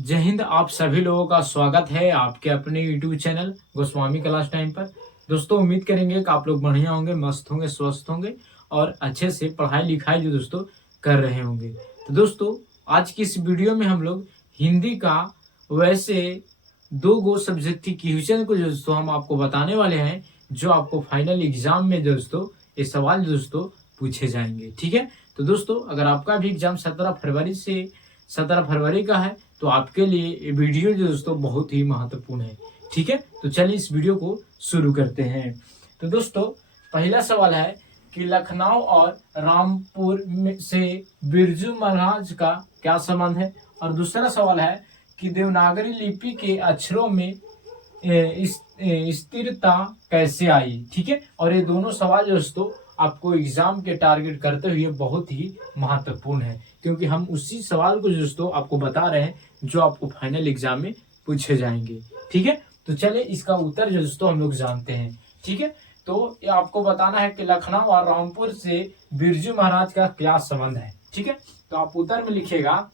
जय हिंद। आप सभी लोगों का स्वागत है आपके अपने YouTube channel Goswami class time पर। दोस्तों उम्मीद करेंगे कि आप लोग बढ़िया होंगे, मस्त होंगे, स्वस्थ होंगे और अच्छे से पढ़ाई लिखाई जो दोस्तों कर रहे होंगे। तो दोस्तों आज की इस वीडियो में हम लोग हिंदी का वैसे दो गो सब्जेक्ट की क्वेश्चन को दोस्तों हम आपको बताने वाले हैं, जो आपको फाइनल एग्जाम में दोस्तों ये सवाल दोस्तों पूछे जाएंगे। ठीक है, तो दोस्तों अगर आपका भी एग्जाम 17 फरवरी का है तो आपके लिए ये वीडियो जो दोस्तों बहुत ही महत्वपूर्ण है। ठीक है, तो चलिए इस वीडियो को शुरू करते हैं। तो दोस्तों पहला सवाल है कि लखनऊ और रामपुर से बिरजू महाराज का क्या संबंध है। और दूसरा सवाल है कि देवनागरी लिपि के अक्षरों में स्थिरता कैसे आई। ठीक है, और ये दोनों सवाल दोस्तों आपको एग्जाम के टारगेट करते हुए बहुत ही महत्वपूर्ण है, क्योंकि हम उसी सवाल को दोस्तों आपको बता रहे हैं जो आपको फाइनल एग्जाम में पूछे जाएंगे। ठीक है, तो चलिए इसका उत्तर दोस्तों हम लोग जानते हैं। ठीक है, तो ये आपको बताना है कि लखनऊ और रामपुर से बिरजू महाराज का क्या संबंध है। ठीक है, तो आप उत्तर में लिखिएगा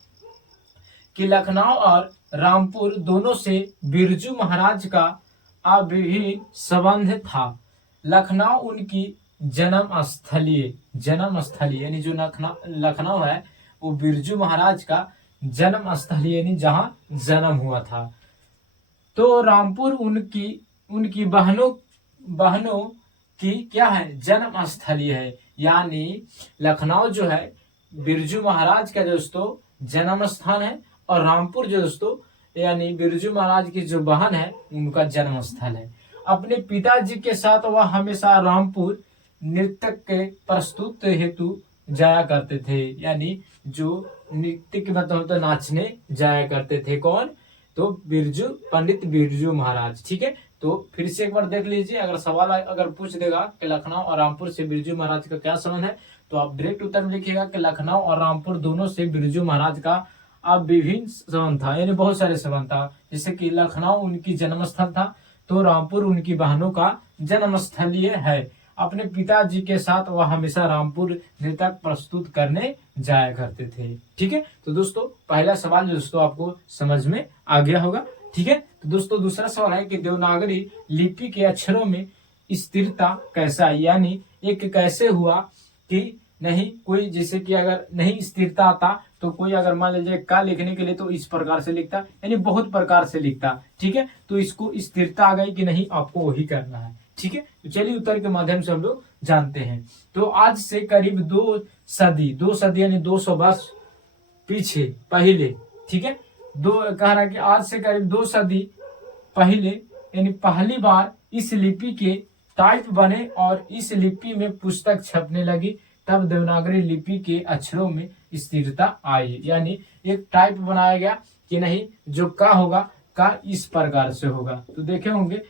कि लखनऊ और रामपुर दोनों से बिरजू महाराज का अभिन्न संबंध था। लखनऊ उनकी जन्म स्थली यानी जो लखनऊ है वो बिरजू महाराज का जन्म स्थली यानी जहां जन्म हुआ था। तो रामपुर उनकी बहनों की क्या है, जन्म स्थली है। यानी लखनऊ जो है बिरजू महाराज का दोस्तों जन्म स्थान है और रामपुर जो दोस्तों यानी बिरजू महाराज की जो बहन है उनका जन्म स्थल है। अपने पिताजी के साथ वह हमेशा रामपुर नृत्य के प्रस्तुत हेतु जाया करते थे। यानी जो नृत्य के मतलब तो नाचने जाया करते थे। कौन? तो पंडित बिरजू महाराज। ठीक है, तो फिर से एक बार देख लीजिए, अगर सवाल अगर पूछ देगा कि लखनऊ और रामपुर से बिरजू महाराज का क्या संबंध है, तो आप डायरेक्ट उत्तर में लिखिएगा कि लखनऊ और रामपुर दोनों से बिरजू महाराज का विभिन्न संबंध था, यानी बहुत सारे संबंध था। जैसे कि लखनऊ उनकी जन्म स्थल था, तो रामपुर उनकी बहनों का जन्म स्थलीय है। अपने पिताजी के साथ वह हमेशा रामपुर नृत्य प्रस्तुत करने जाया करते थे। ठीक है, तो दोस्तों पहला सवाल दोस्तों आपको समझ में आ गया होगा। ठीक है, तो दोस्तों दूसरा सवाल है कि देवनागरी लिपि के अक्षरों में स्थिरता कैसा, यानी एक कैसे हुआ कि नहीं कोई, जैसे कि अगर नहीं स्थिरता आता तो कोई अगर मान लीजिए का लिखने के लिए तो इस प्रकार से लिखता, यानी बहुत प्रकार से लिखता। ठीक है, तो इसको स्थिरता आ गई कि नहीं, आपको वही करना है। ठीक है, तो चलिए उत्तर के माध्यम से हम लोग जानते हैं। तो आज से करीब दो सदी यानी 200 वर्ष पीछे पहले, ठीक है, कह रहा है कि आज से करीब 2 सदी पहले यानी पहली बार इस लिपि के टाइप बने और इस लिपि में पुस्तक छपने लगी, तब देवनागरी लिपि के अक्षरों में स्थिरता आई। यानी एक टाइप बनाया गया कि नहीं जो का होगा का इस प्रकार से होगा। तो देखे होंगे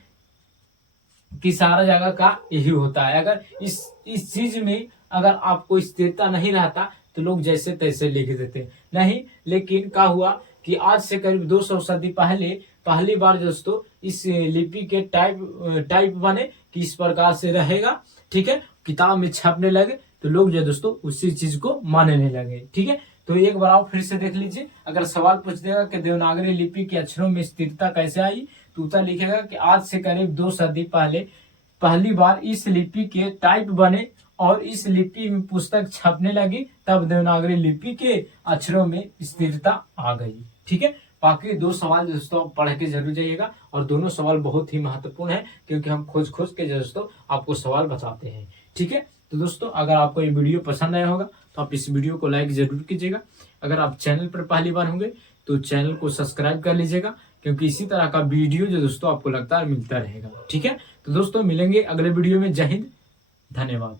कि सारा जगह का यही होता है। अगर इस चीज में अगर आपको स्थिरता नहीं रहता तो लोग जैसे तैसे लिख देते नहीं, लेकिन क्या हुआ कि आज से करीब 200 सदी पहले पहली बार दोस्तों इस लिपि के टाइप बने कि इस प्रकार से रहेगा। ठीक है, किताब में छपने लगे तो लोग जो दोस्तों उसी चीज को मानने लगे। ठीक है, तो एक बार आप फिर से देख लीजिए, अगर सवाल पूछ देगा कि देवनागरी लिपि के अक्षरों में स्थिरता कैसे आई, तो उत्तर लिखेगा कि आज से करीब 2 सदी पहले पहली बार इस लिपि के टाइप बने और इस लिपि में पुस्तक छपने लगी, तब देवनागरी लिपि के अक्षरों में स्थिरता आ गई। ठीक है, बाकी 2 सवाल दोस्तों आप पढ़ के जरूर जाइएगा, और दोनों सवाल बहुत ही महत्वपूर्ण है, क्योंकि हम खोज के दोस्तों आपको सवाल बताते हैं। ठीक है, तो दोस्तों अगर आपको ये वीडियो पसंद आया होगा तो आप इस वीडियो को लाइक जरूर कीजिएगा। अगर आप चैनल पर पहली बार होंगे तो चैनल को सब्सक्राइब कर लीजिएगा, क्योंकि इसी तरह का वीडियो जो दोस्तों आपको लगता है मिलता रहेगा। ठीक है, तो दोस्तों मिलेंगे अगले वीडियो में। जय हिंद, धन्यवाद।